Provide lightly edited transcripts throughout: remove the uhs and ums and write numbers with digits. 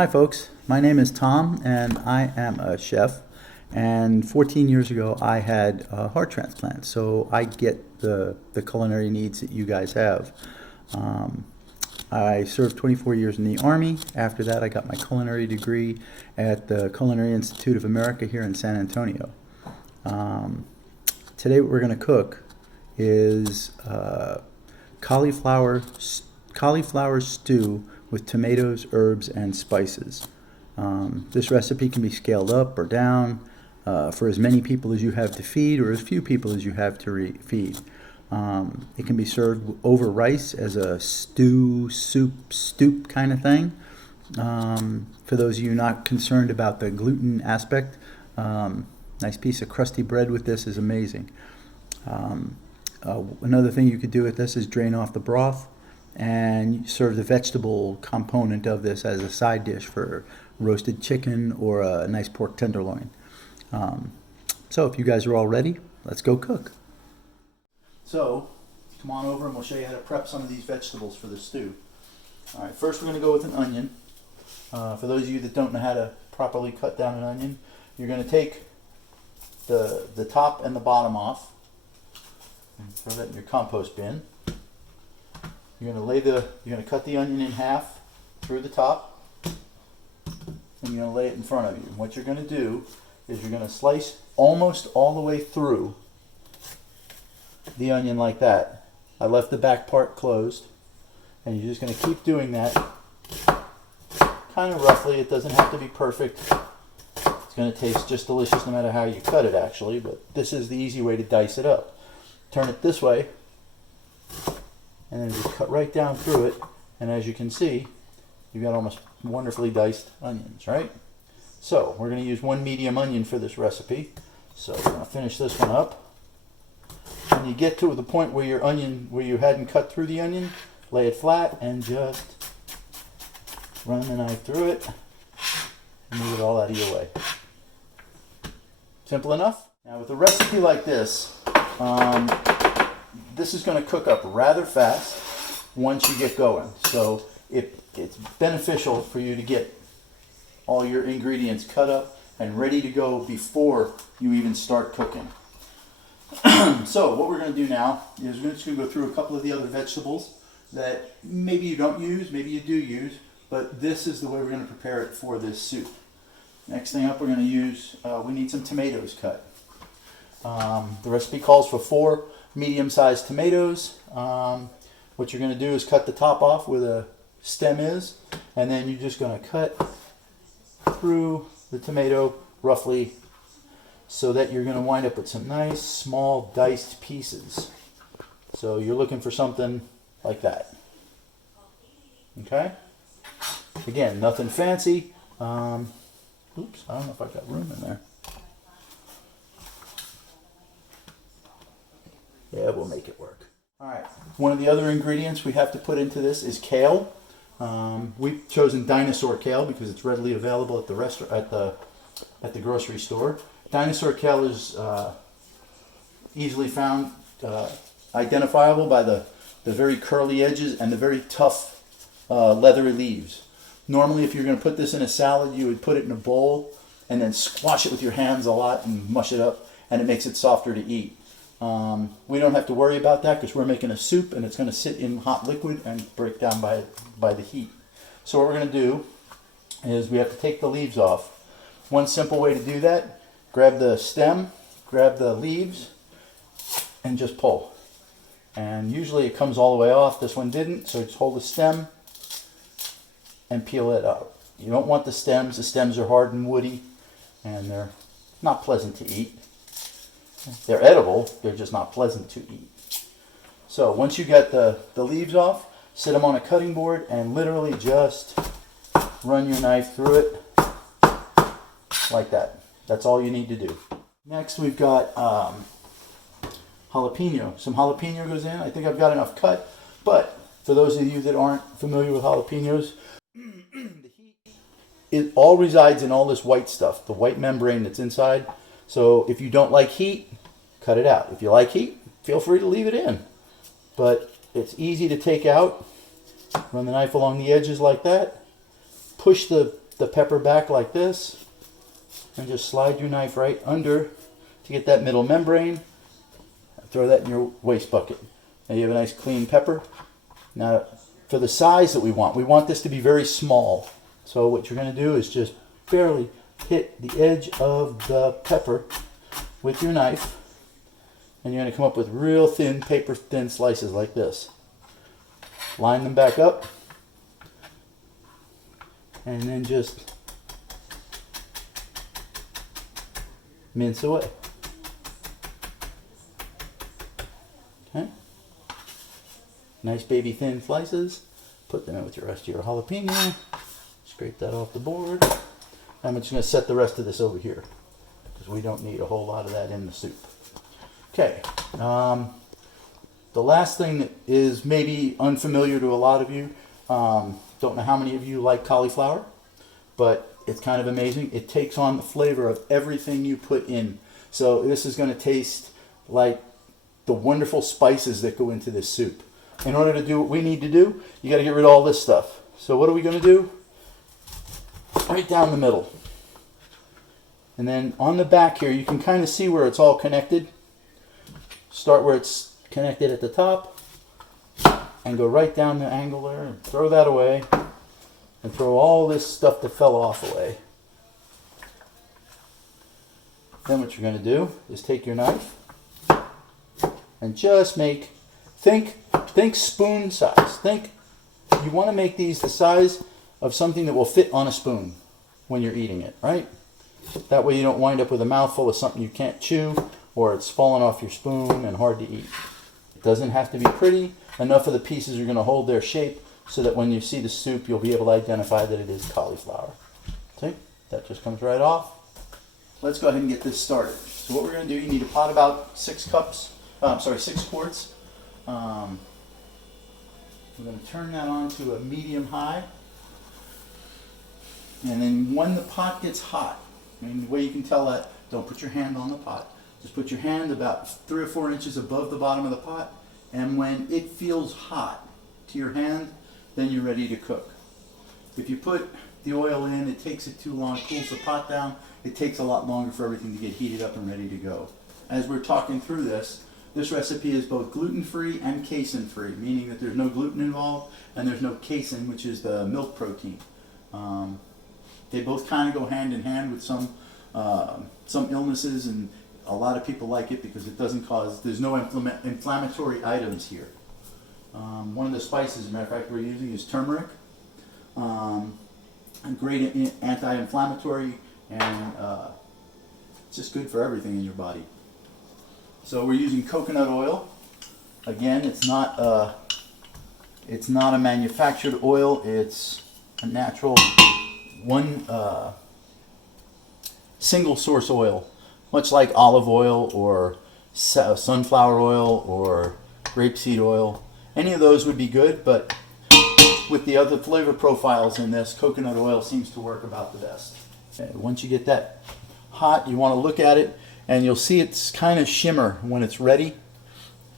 Hi folks, my name is Tom and I am a chef, and 14 years ago I had a heart transplant, so I get the culinary needs that you guys have. I served 24 years in the Army. After that I got my culinary degree at the Culinary Institute of America here in San Antonio. Today what we're going to cook is cauliflower stew with tomatoes, herbs, and spices. This recipe can be scaled up or down for as many people as you have to feed or as few people as you have to feed. It can be served over rice as a stew, soup, stoop kind of thing. For those of you not concerned about the gluten aspect, nice piece of crusty bread with this is amazing. Another thing you could do with this is drain off the broth and serve the vegetable component of this as a side dish for roasted chicken or a nice pork tenderloin. So if you guys are all ready, let's go cook. So come on over and we'll show you how to prep some of these vegetables for the stew. All right, first we're going to go with an onion. For those of you that don't know how to properly cut down an onion, you're going to take the top and the bottom off and throw that in your compost bin. You're going to cut the onion in half through the top, and you're going to lay it in front of you. What you're going to do is you're going to slice almost all the way through the onion like that. I left the back part closed, and you're just going to keep doing that kind of roughly. It doesn't have to be perfect. It's going to taste just delicious no matter how you cut it actually, but this is the easy way to dice it up. Turn it this way, and then just cut right down through it, and as you can see, you've got almost wonderfully diced onions, right? So we're going to use one medium onion for this recipe. So we're going to finish this one up. When you get to the point where where you hadn't cut through the onion, lay it flat and just run the knife through it and move it all out of your way. Simple enough? Now with a recipe like this, this is going to cook up rather fast once you get going. So it's beneficial for you to get all your ingredients cut up and ready to go before you even start cooking. So what we're going to do now is we're just going to go through a couple of the other vegetables that maybe you don't use, maybe you do use, but this is the way we're going to prepare it for this soup. Next thing up, we're going to use, we need some tomatoes cut. The recipe calls for 4 medium-sized tomatoes. What you're going to do is cut the top off where the stem is, and then you're just going to cut through the tomato roughly so that you're going to wind up with some nice small diced pieces. So you're looking for something like that. Okay? Again, nothing fancy. Oops, I don't know if I've got room in there. Yeah, we'll make it work. All right. One of the other ingredients we have to put into this is kale. We've chosen dinosaur kale because it's readily available at the at the grocery store. Dinosaur kale is easily found, identifiable by the very curly edges and the very tough leathery leaves. Normally, if you're going to put this in a salad, you would put it in a bowl and then squash it with your hands a lot and mush it up, and it makes it softer to eat. We don't have to worry about that because we're making a soup and it's going to sit in hot liquid and break down by the heat. So what we're going to do is we have to take the leaves off. One simple way to do that, grab the stem, grab the leaves, and just pull. And usually it comes all the way off. This one didn't, so just hold the stem and peel it out. You don't want the stems. The stems are hard and woody, and they're not pleasant to eat. They're edible, they're just not pleasant to eat. So once you get the leaves off, sit them on a cutting board and literally just run your knife through it like that. That's all you need to do. Next we've got jalapeno. Some jalapeno goes in. I think I've got enough cut, but for those of you that aren't familiar with jalapenos, the heat, it all resides in all this white stuff, the white membrane that's inside. So if you don't like heat, cut it out. If you like heat, feel free to leave it in. But it's easy to take out. Run the knife along the edges like that. Push the the pepper back like this and just slide your knife right under to get that middle membrane. Throw that in your waste bucket. Now you have a nice clean pepper. Now for the size that we want this to be very small. So what you're going to do is just barely hit the edge of the pepper with your knife, and you're going to come up with real thin, paper thin slices like this. Line them back up, and then just mince away. Okay. Nice baby thin slices. Put them in with the rest of your jalapeno. Scrape that off the board. I'm just going to set the rest of this over here because we don't need a whole lot of that in the soup. Okay. The last thing that is maybe unfamiliar to a lot of you, don't know how many of you like cauliflower, but it's kind of amazing. It takes on the flavor of everything you put in. So this is going to taste like the wonderful spices that go into this soup. In order to do what we need to do, you got to get rid of all this stuff. So what are we going to do? Right down the middle. And then on the back here, you can kind of see where it's all connected. Start where it's connected at the top and go right down the angle there and throw that away and throw all this stuff that fell off away. Then what you're going to do is take your knife and just think spoon size. You want to make these the size of something that will fit on a spoon when you're eating it, right? That way you don't wind up with a mouthful of something you can't chew or it's falling off your spoon and hard to eat. It doesn't have to be pretty. Enough of the pieces are going to hold their shape so that when you see the soup, you'll be able to identify that it is cauliflower. See? That just comes right off. Let's go ahead and get this started. So what we're going to do, you need a pot about 6 quarts. We're going to turn that on to a medium-high. And then when the pot gets hot, and the way you can tell that, don't put your hand on the pot. Just put your hand about 3 or 4 inches above the bottom of the pot. And when it feels hot to your hand, then you're ready to cook. If you put the oil in, it takes it too long, it cools the pot down. It takes a lot longer for everything to get heated up and ready to go. As we're talking through this recipe is both gluten-free and casein-free, meaning that there's no gluten involved and there's no casein, which is the milk protein. They both kind of go hand in hand with some illnesses, and a lot of people like it because it doesn't cause, there's no inflammatory items here. One of the spices, as a matter of fact, we're using is turmeric. A great anti-inflammatory, and it's just good for everything in your body. So we're using coconut oil. Again, it's not a manufactured oil. It's a natural single source oil, much like olive oil or sunflower oil or grapeseed oil. Any of those would be good, but with the other flavor profiles in this, coconut oil seems to work about the best. Okay, once you get that hot, you want to look at it, and you'll see it's kind of shimmer when it's ready.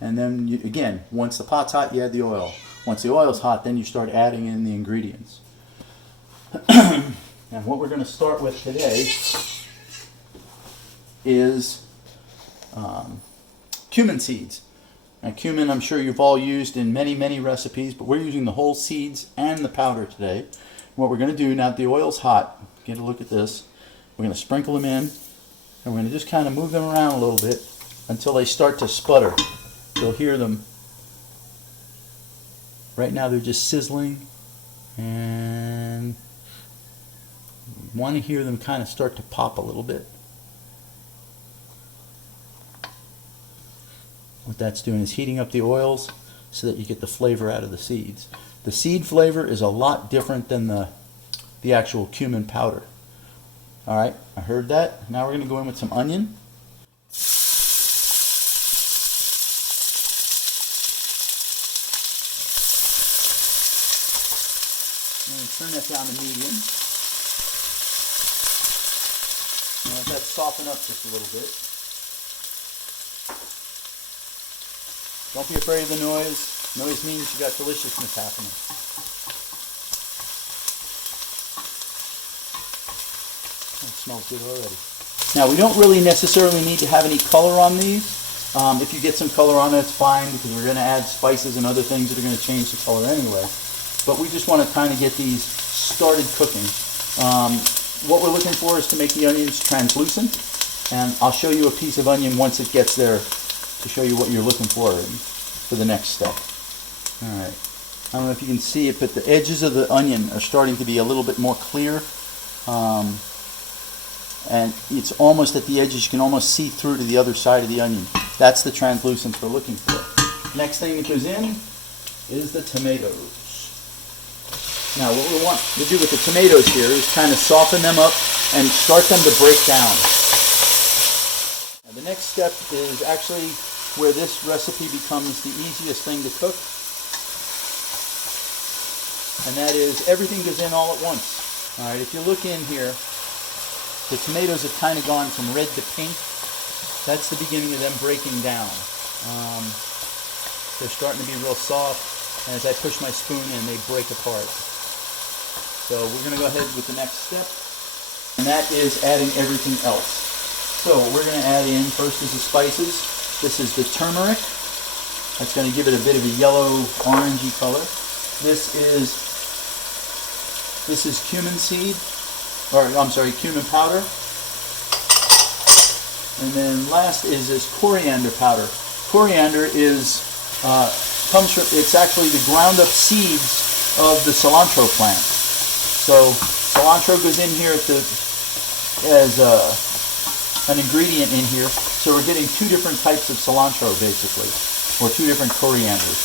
And then, again, once the pot's hot, you add the oil. Once the oil's hot, then you start adding in the ingredients. And what we're going to start with today is cumin seeds. Now, cumin, I'm sure you've all used in many, many recipes, but we're using the whole seeds and the powder today. And what we're going to do, now that the oil's hot, get a look at this, we're going to sprinkle them in, and we're going to just kind of move them around a little bit until they start to sputter. You'll hear them. Right now they're just sizzling, and you want to hear them kind of start to pop a little bit. What that's doing is heating up the oils so that you get the flavor out of the seeds. The seed flavor is a lot different than the actual cumin powder. All right, I heard that. Now we're going to go in with some onion. And turn that down to medium. Now let that soften up just a little bit. Don't be afraid of the noise. Noise means you got deliciousness happening. smells good already. Now we don't really necessarily need to have any color on these. If you get some color on it, it's fine, because we're going to add spices and other things that are going to change the color anyway. But we just want to kind of get these started cooking. What we're looking for is to make the onions translucent, and I'll show you a piece of onion once it gets there to show you what you're looking for the next step. Alright, I don't know if you can see it, but the edges of the onion are starting to be a little bit more clear, and it's almost at the edges. You can almost see through to the other side of the onion. That's the translucence we're looking for. Next thing that goes in is the tomatoes. Now what we want to do with the tomatoes here is kind of soften them up and start them to break down. Now, the next step is actually where this recipe becomes the easiest thing to cook, and that is everything goes in all at once. Alright, if you look in here, the tomatoes have kind of gone from red to pink. That's the beginning of them breaking down. They're starting to be real soft, and as I push my spoon in, they break apart. So we're going to go ahead with the next step, and that is adding everything else. So what we're going to add in first is the spices. This is the turmeric. That's going to give it a bit of a yellow orangey color. This is cumin seed, or I'm sorry, cumin powder. And then last is this coriander powder. Coriander comes from, it's actually the ground up seeds of the cilantro plant. So cilantro goes in here as an ingredient in here. So we're getting two different types of cilantro basically, or two different corianders.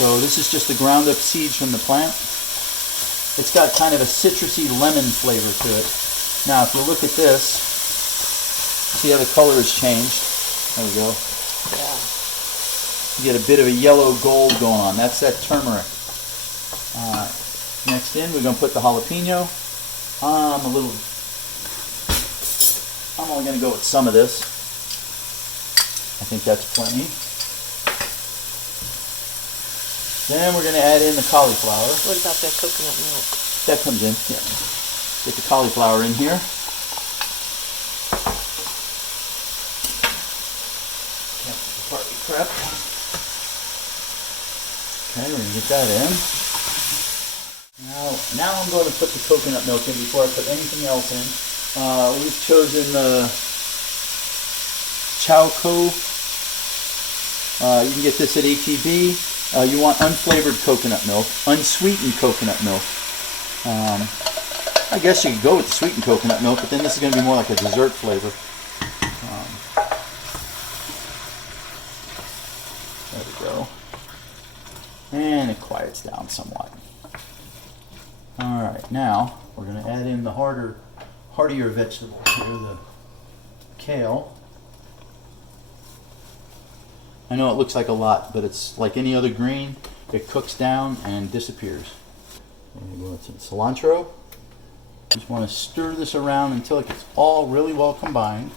So this is just the ground up seeds from the plant. It's got kind of a citrusy lemon flavor to it. Now if you look at this, see how the color has changed. There we go. Yeah. You get a bit of a yellow gold going on. That's that turmeric. Next in, we're going to put the jalapeno. I'm only going to go with some of this. I think that's plenty. Then we're going to add in the cauliflower. What about that coconut milk? That comes in, yeah. Get the cauliflower in here. Party prep. Okay, we're going to get that in. Now I'm going to put the coconut milk in before I put anything else in. We've chosen the Chowco. You can get this at H-E-B. You want unflavored coconut milk, unsweetened coconut milk. I guess you could go with the sweetened coconut milk, but then this is going to be more like a dessert flavor. There we go. And it quiets down somewhat. Alright, now we're going to add in the hardier vegetables here, the kale. I know it looks like a lot, but it's like any other green. It cooks down and disappears. And we'll go with some cilantro. Just want to stir this around until it gets all really well combined.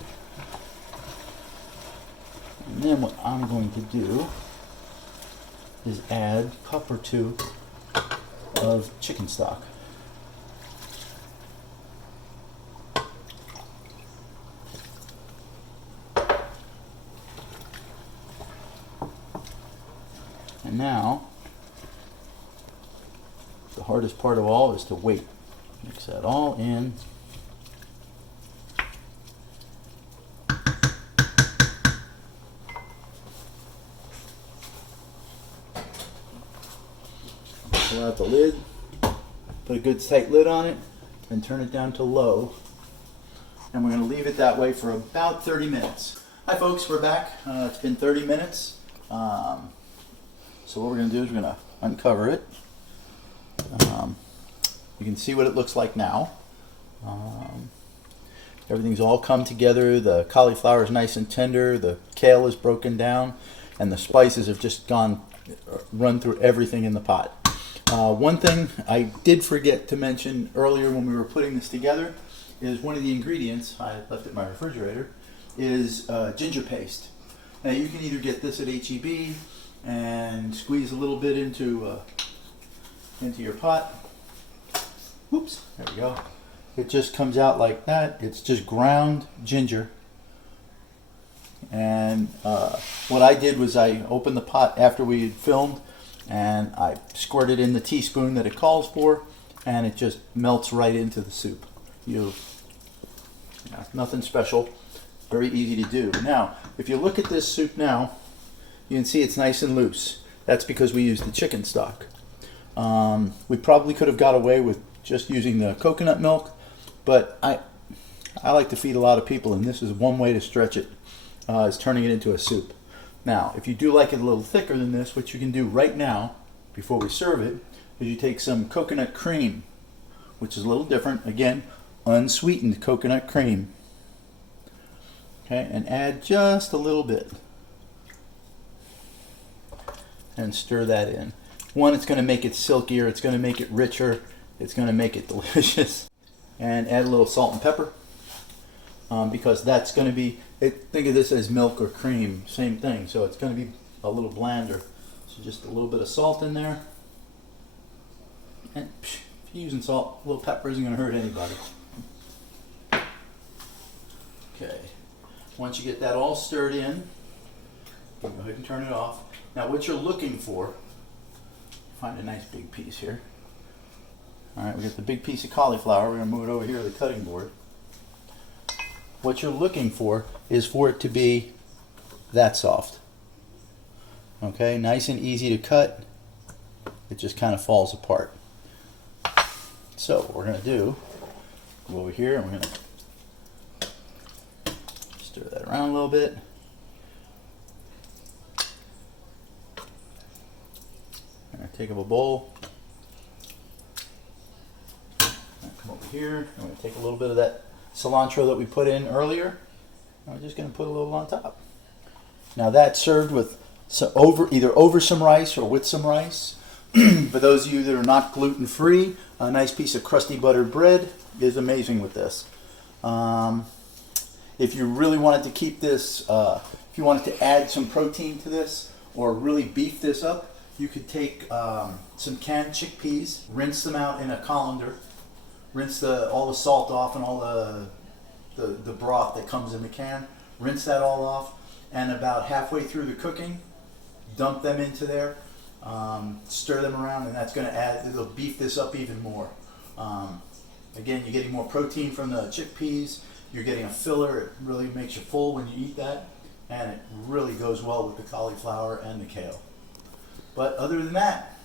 And then what I'm going to do is add a cup or two of chicken stock. And now, the hardest part of all is to wait. Mix that all in. Pull out the lid, put a good tight lid on it, and turn it down to low. And we're going to leave it that way for about 30 minutes. Hi folks, we're back. It's been 30 minutes. So what we're going to do is we're going to uncover it. You can see what it looks like now. Everything's all come together. The cauliflower is nice and tender. The kale is broken down, and the spices have just run through everything in the pot. One thing I did forget to mention earlier when we were putting this together is one of the ingredients, I left it in my refrigerator, is ginger paste. Now you can either get this at H-E-B and squeeze a little bit into your pot. Oops, there we go. it just comes out like that. It's just ground ginger. And what I did was I opened the pot after we had filmed, and I squirted in the teaspoon that it calls for, and it just melts right into the soup. Nothing special, very easy to do. Now, if you look at this soup now, you can see it's nice and loose. That's because we used the chicken stock. We probably could have got away with just using the coconut milk, but I like to feed a lot of people, and this is one way to stretch it, is turning it into a soup. Now, if you do like it a little thicker than this, what you can do right now, before we serve it, is you take some coconut cream, which is a little different. Again, unsweetened coconut cream. Okay, and add just a little bit. And stir that in. One, it's going to make it silkier, it's going to make it richer, it's going to make it delicious. And add a little salt and pepper, because that's going to be, think of this as milk or cream, same thing, so it's going to be a little blander. So just a little bit of salt in there. And if you're using salt, a little pepper isn't going to hurt anybody. Okay, once you get that all stirred in, go ahead and turn it off. Now what you're looking for, find a nice big piece here. Alright, we got the big piece of cauliflower. We're going to move it over here to the cutting board. What you're looking for is for it to be that soft. Okay, nice and easy to cut. It just kind of falls apart. So what we're going to do, go over here and we're going to stir that around a little bit. I'm going to take up a bowl. Come over here. I'm going to take a little bit of that cilantro that we put in earlier. And we're just going to put a little on top. Now that's served with either over some rice or with some rice. For those of you that are not gluten-free, a nice piece of crusty buttered bread is amazing with this. If you really wanted to keep this, if you wanted to add some protein to this or really beef this up, you could take some canned chickpeas, rinse them out in a colander, rinse all the salt off and all the broth that comes in the can, rinse that all off, and about halfway through the cooking, dump them into there, stir them around, and that's going to it'll beef this up even more. Again, you're getting more protein from the chickpeas, you're getting a filler, it really makes you full when you eat that, and it really goes well with the cauliflower and the kale. But other than that,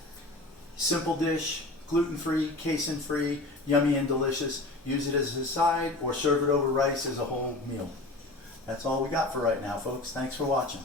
simple dish, gluten-free, casein-free, yummy and delicious. Use it as a side or serve it over rice as a whole meal. That's all we got for right now, folks. Thanks for watching.